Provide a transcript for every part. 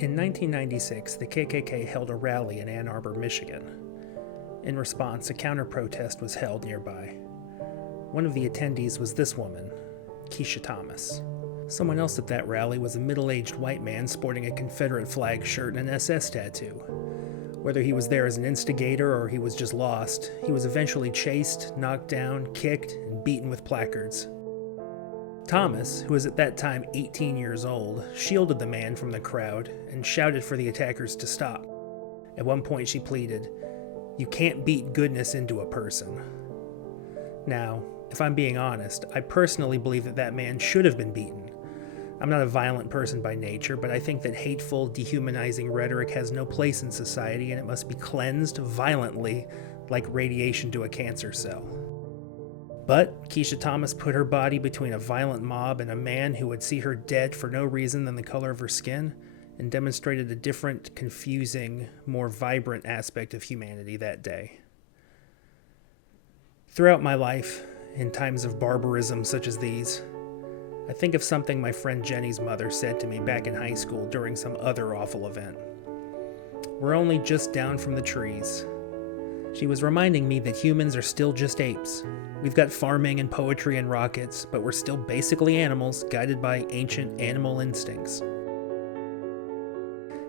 In 1996, the KKK held a rally in Ann Arbor, Michigan. In response, a counter-protest was held nearby. One of the attendees was this woman, Keisha Thomas. Someone else at that rally was a middle-aged white man sporting a Confederate flag shirt and an SS tattoo. Whether he was there as an instigator or he was just lost, he was eventually chased, knocked down, kicked, and beaten with placards. Thomas, who was at that time 18 years old, shielded the man from the crowd and shouted for the attackers to stop. At one point she pleaded, "You can't beat goodness into a person." Now, if I'm being honest, I personally believe that man should have been beaten. I'm not a violent person by nature, but I think that hateful, dehumanizing rhetoric has no place in society and it must be cleansed violently like radiation to a cancer cell. But Keisha Thomas put her body between a violent mob and a man who would see her dead for no reason than the color of her skin, and demonstrated a different, confusing, more vibrant aspect of humanity that day. Throughout my life, in times of barbarism such as these, I think of something my friend Jenny's mother said to me back in high school during some other awful event. "We're only just down from the trees." She was reminding me that humans are still just apes. We've got farming and poetry and rockets, but we're still basically animals guided by ancient animal instincts.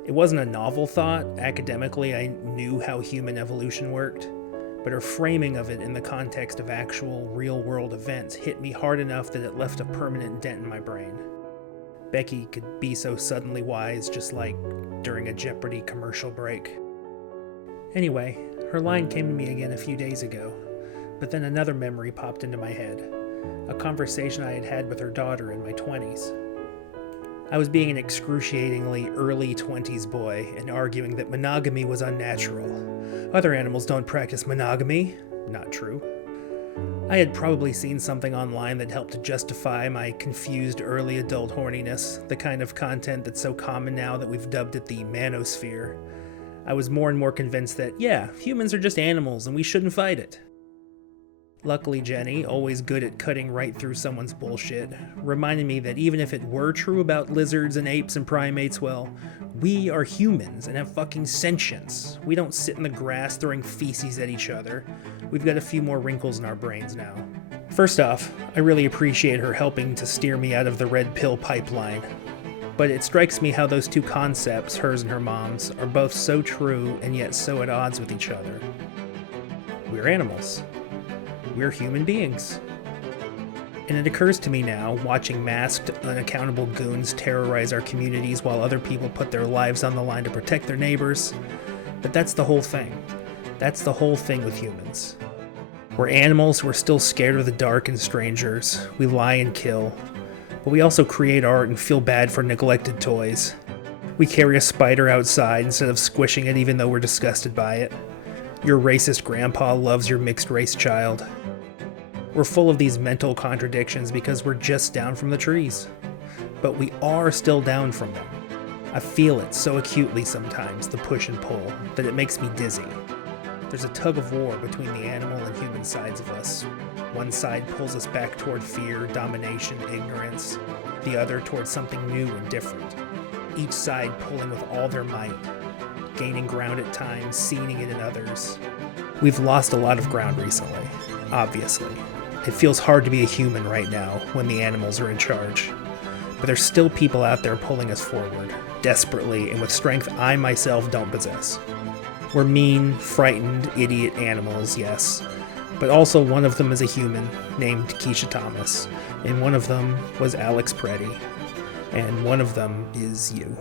It wasn't a novel thought. Academically, I knew how human evolution worked, but her framing of it in the context of actual, real-world events hit me hard enough that it left a permanent dent in my brain. Becky could be so suddenly wise, just like during a Jeopardy commercial break. Anyway, her line came to me again a few days ago, but then another memory popped into my head, a conversation I had had with her daughter in my 20s. I was being an excruciatingly early 20s boy and arguing that monogamy was unnatural. Other animals don't practice monogamy. Not true. I had probably seen something online that helped to justify my confused early adult horniness, the kind of content that's so common now that we've dubbed it the manosphere. I was more and more convinced that, yeah, humans are just animals and we shouldn't fight it. Luckily, Jenny, always good at cutting right through someone's bullshit, reminded me that even if it were true about lizards and apes and primates, well, we are humans and have fucking sentience. We don't sit in the grass throwing feces at each other. We've got a few more wrinkles in our brains now. First off, I really appreciate her helping to steer me out of the red pill pipeline. But it strikes me how those two concepts, hers and her mom's, are both so true and yet so at odds with each other. We're animals. We're human beings. And it occurs to me now, watching masked, unaccountable goons terrorize our communities while other people put their lives on the line to protect their neighbors, that that's the whole thing. That's the whole thing with humans. We're animals who are still scared of the dark and strangers. We lie and kill. But we also create art and feel bad for neglected toys. We carry a spider outside instead of squishing it even though we're disgusted by it. Your racist grandpa loves your mixed-race child. We're full of these mental contradictions because we're just down from the trees. But we are still down from them. I feel it so acutely sometimes, the push and pull, that it makes me dizzy. There's a tug of war between the animal and human sides of us. One side pulls us back toward fear, domination, ignorance. The other towards something new and different. Each side pulling with all their might, gaining ground at times, seeing it in others. We've lost a lot of ground recently, obviously. It feels hard to be a human right now when the animals are in charge. But there's still people out there pulling us forward, desperately and with strength I myself don't possess. We're mean, frightened, idiot animals, yes. But also one of them is a human named Keisha Thomas, and one of them was Alex Preddy, and one of them is you.